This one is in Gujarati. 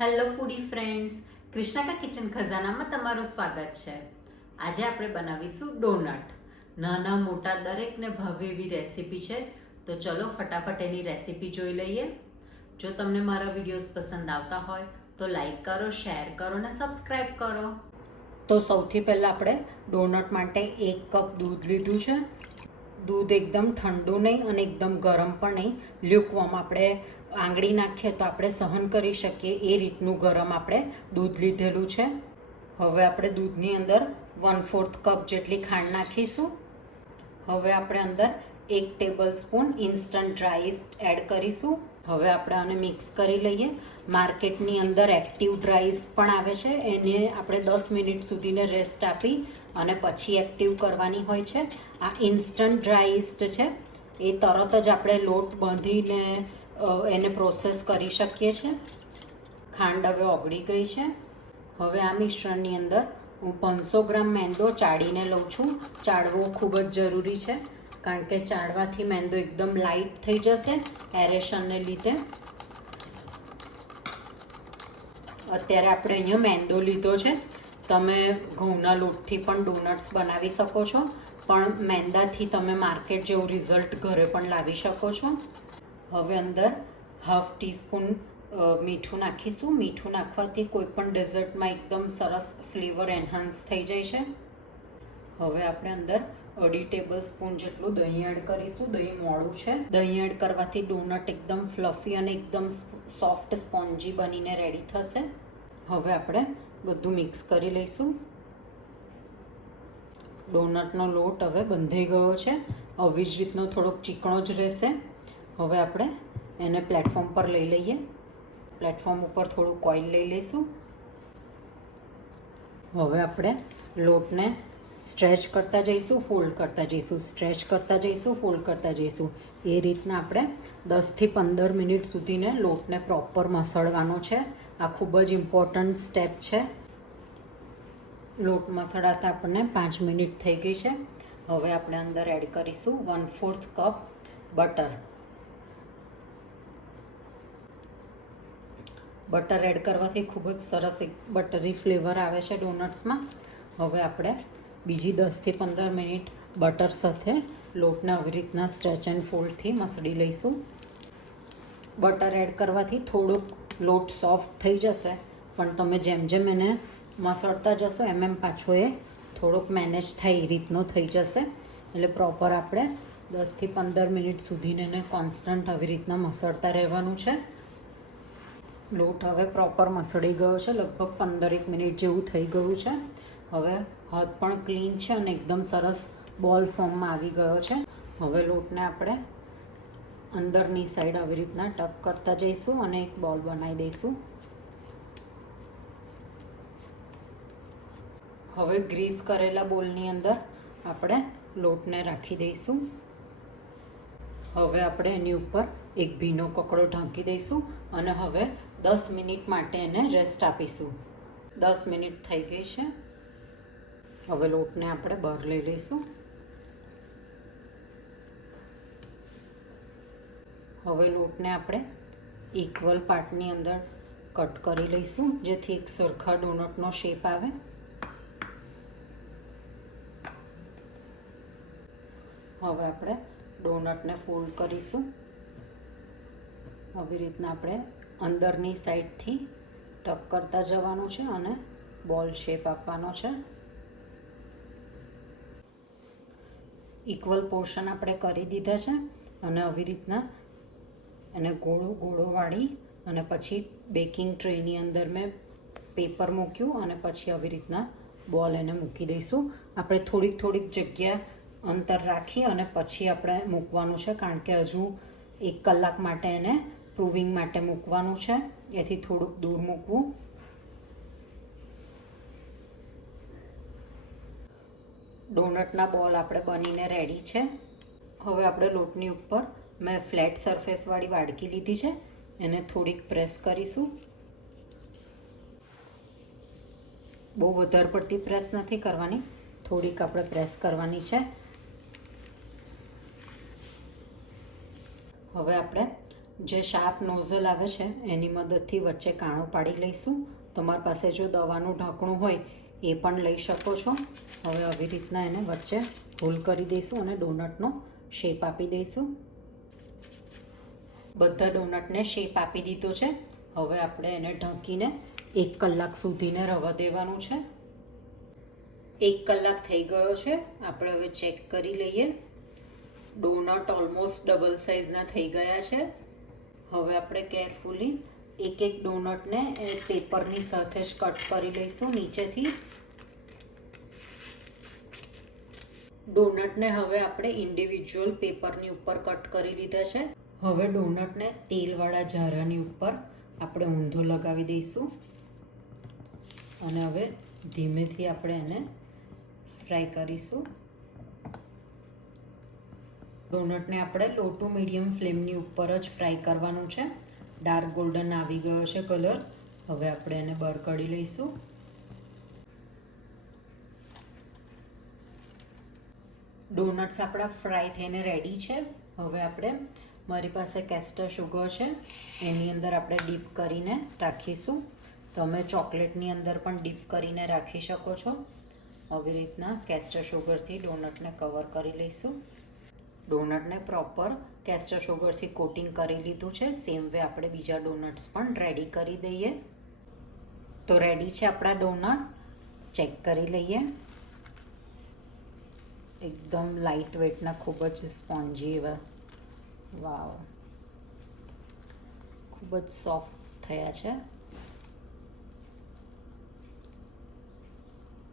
હેલો ફૂડી ફ્રેન્ડ્સ, કૃષ્ણા કા કિચન ખજાનામાં તમારું સ્વાગત છે. આજે આપણે બનાવીશું ડોનટ. નાના મોટા દરેકને ભાવે એવી રેસીપી છે. તો ચલો ફટાફટ એની રેસીપી જોઈ લઈએ. જો તમને મારા વિડીયોઝ પસંદ આવતા હોય તો લાઈક કરો, શેર કરો અને સબસ્ક્રાઈબ કરો. તો સૌથી પહેલાં આપણે ડોનટ માટે 1 કપ દૂધ લીધું છે. દૂધ એકદમ ઠંડુ નહીં અને એકદમ ગરમ પણ નહીં, લ્યુકવોર્મ. આપણે આંગળી નાખીએ તો આપણે સહન કરી શકીએ એ રીતનું ગરમ આપણે દૂધ લીધેલું છે. હવે આપણે દૂધની અંદર 1/4 કપ જેટલી ખાંડ નાખીશું. હવે આપણે અંદર 1 tablespoon instant dry yeast add કરીશું. હવે આપણે આને મિક્સ કરી લઈએ. માર્કેટની અંદર એક્ટિવ ડ્રાય ઈસ્ટ પણ આવે છે, એને આપણે 10 મિનિટ સુધીને રેસ્ટ આપી અને પછી એક્ટિવ કરવાની હોય છે. આ ઇન્સ્ટન્ટ ડ્રાય ઈસ્ટ છે એ તરત જ આપણે લોટ બાંધીને એને પ્રોસેસ કરી શકીએ છીએ. ખાંડ હવે ઓગળી ગઈ છે. હવે આ મિશ્રણની અંદર હું 500 ગ્રામ મેંદો ચાળીને લઉં છું. ચાળવો ખૂબ જ જરૂરી છે, કારણ કે ચાળવાથી મેંદો એકદમ લાઇટ થઈ જશે એરેશનને લીધે. અત્યારે આપણે અહીંયા મેંદો લીધો છે. તમે ઘઉંના લોટથી પણ ડોનટ્સ બનાવી શકો છો, પણ મેંદાથી તમે માર્કેટ જેવું રિઝલ્ટ ઘરે પણ લાવી શકો છો. હવે અંદર 1/2 ટીસ્પૂન મીઠું નાખીશું. મીઠું નાખવાથી કોઈ પણ ડેઝર્ટમાં એકદમ સરસ ફ્લેવર એન્હાન્સ થઈ જાય છે. હવે આપણે અંદર 2.5 ટેબલ સ્પૂન જેટલું દહીં એડ કરીશું. દહીં મોળું છે. દહીં એડ કરવાથી ડોનટ એકદમ ફ્લફી અને એકદમ સોફ્ટ સ્પોન્જી બનીને રેડી થશે. હવે આપણે બધું મિક્સ કરી લઈશું. ડોનટનો લોટ હવે બંધાઈ ગયો છે. આવી જ રીતનો થોડોક ચીકણો જ રહેશે. હવે આપણે એને પ્લેટફોર્મ પર લઈ લઈએ. પ્લેટફોર્મ ઉપર થોડુંક ઓઇલ લઈ લઈશું. હવે આપણે લોટને સ્ટ્રેચ કરતા જઈશું, ફોલ્ડ કરતા જઈશું, સ્ટ્રેચ કરતા જઈશું, ફોલ્ડ કરતા જઈશું. એ રીતના આપણે 10થી 15 મિનિટ સુધીને લોટને પ્રોપર મસળવાનો છે. આ ખૂબ જ ઇમ્પોર્ટન્ટ સ્ટેપ છે. લોટ મસળાતા આપણને 5 મિનિટ થઈ ગઈ છે. હવે આપણે અંદર એડ કરીશું 1/4 કપ બટર. બટર એડ કરવાથી ખૂબ જ સરસ એક બટરી ફ્લેવર આવે છે ડોનટ્સમાં. હવે આપણે બીજી 10થી 15 મિનિટ બટર સાથે લોટને આવી રીતના સ્ટ્રેચ એન્ડ ફોલ્ડથી મસળી લઈશું. બટર એડ કરવાથી થોડોક લોટ સોફ્ટ થઈ જશે, પણ તમે જેમ જેમ એને મસળતા જશો એમ પાછો એ થોડોક મેનેજ થાય એ રીતનો થઈ જશે. એટલે પ્રોપર આપણે 10થી 15 મિનિટ સુધીને એને કોન્સ્ટન્ટ આવી રીતના મસળતા રહેવાનું છે. લોટ હવે પ્રોપર મસળી ગયો છે. લગભગ 15 મિનિટ જેવું થઈ ગયું છે. હવે હાથ પણ ક્લીન છે અને એકદમ સરસ બોલ ફોર્મમાં આવી ગયો છે. હવે લોટને આપણે અંદરની સાઈડ આવી રીતના ટક કરતા જઈશું અને એક બોલ બનાવી દઈશું. હવે ગ્રીસ કરેલા બોલની અંદર આપણે લોટને રાખી દઈશું. હવે આપણે એની ઉપર એક ભીનો કકડો ઢાંકી દઈશું અને હવે 10 મિનિટ માટે એને રેસ્ટ આપીશું. 10 મિનિટ થઈ ગઈ છે. હવે લોટને આપણે બહાર લઈ લઈશું. હવે લોટને આપણે ઇક્વલ પાર્ટની અંદર કટ કરી લઈશું, જેથી એક સરખા ડોનટનો શેપ આવે. હવે આપણે ડોનટને ફોલ્ડ કરીશું. આવી રીતના આપણે અંદરની સાઈડથી ટક કરતા જવાનું છે અને બોલ શેપ આપવાનો છે. ઇક્વલ પોર્શન આપણે કરી દીધા છે અને આવી રીતના એને ગોળો ગોળો વાળી અને પછી બેકિંગ ટ્રેની અંદર મેં પેપર મૂક્યું અને પછી આવી રીતના બોલ એને મૂકી દઈશું. આપણે થોડીક થોડીક જગ્યા અંતર રાખી અને પછી આપણે મૂકવાનું છે, કારણ કે હજુ 1 કલાક માટે એને પ્રૂવિંગ માટે મૂકવાનું છે, એથી થોડુંક દૂર મૂકવું. ડોનટના બોલ આપણે બનીને રેડી છે. હવે આપણે લોટની ઉપર મેં ફ્લેટ સરફેસવાળી વાડકી લીધી છે, એને થોડીક પ્રેસ કરીશું. બહુ વધારે પડતી પ્રેસ નથી કરવાની, થોડીક આપણે પ્રેસ કરવાની છે. હવે આપણે જે શાર્પ નોઝલ આવે છે એની મદદથી વચ્ચે કાણું પાડી લઈશું. તમારી પાસે જો દવાનું ઢાંકણું હોય એ પણ લઈ શકો છો. હવે આવી રીતના એને વચ્ચે હોલ કરી દઈશું અને ડોનટનો શેપ આપી દઈશું. બધા ડોનટને શેપ આપી દીધો છે. હવે આપણે એને ઢાંકીને 1 કલાક સુધીને રવા દેવાનું છે. 1 કલાક થઈ ગયો છે. આપણે હવે ચેક કરી લઈએ. ડોનટ ઓલમોસ્ટ ડબલ સાઇઝના થઈ ગયા છે. હવે આપણે કેરફુલી એક ડોનટને પેપરની સાથે જ કટ કરી લઈશું નીચેથી. ડોનટને હવે આપણે ઇન્ડિવિજ્યુઅલ પેપરની ઉપર કટ કરી લીધા છે. હવે ડોનટને તેલવાળા ઝારાની ઉપર આપણે ઊંધો લગાવી દઈશું અને હવે ધીમેથી આપણે એને ફ્રાય કરીશું. ડોનટને આપણે લો ટુ મીડિયમ ફ્લેમની ઉપર જ ફ્રાય કરવાનું છે. ડાર્ક ગોલ્ડન આવી ગયો છે કલર. હવે આપણે એને બહાર કાઢી લઈશું. ડોનટ્સ આપણા ફ્રાય થઈને રેડી છે. હવે આપણે મારી પાસે કેસ્ટર શુગર છે એની અંદર આપણે ડીપ કરીને રાખીશું. તમે ચોકલેટની અંદર પણ ડીપ કરીને રાખી શકો છો. આવી રીતના કેસ્ટર શુગરથી ડોનટને કવર કરી લઈશું. ડોનટને પ્રોપર કેસ્ટર શુગરથી કોટિંગ કરી લીધું છે. સેમ વે આપણે બીજા ડોનટ્સ પણ રેડી કરી દઈએ. તો રેડી છે આપણા ડોનટ. ચેક કરી લઈએ. એકદમ લાઇટ વેટના, ખૂબ જ સ્પોન્જી એવા. વાવ, ખૂબ જ સોફ્ટ થયા છે.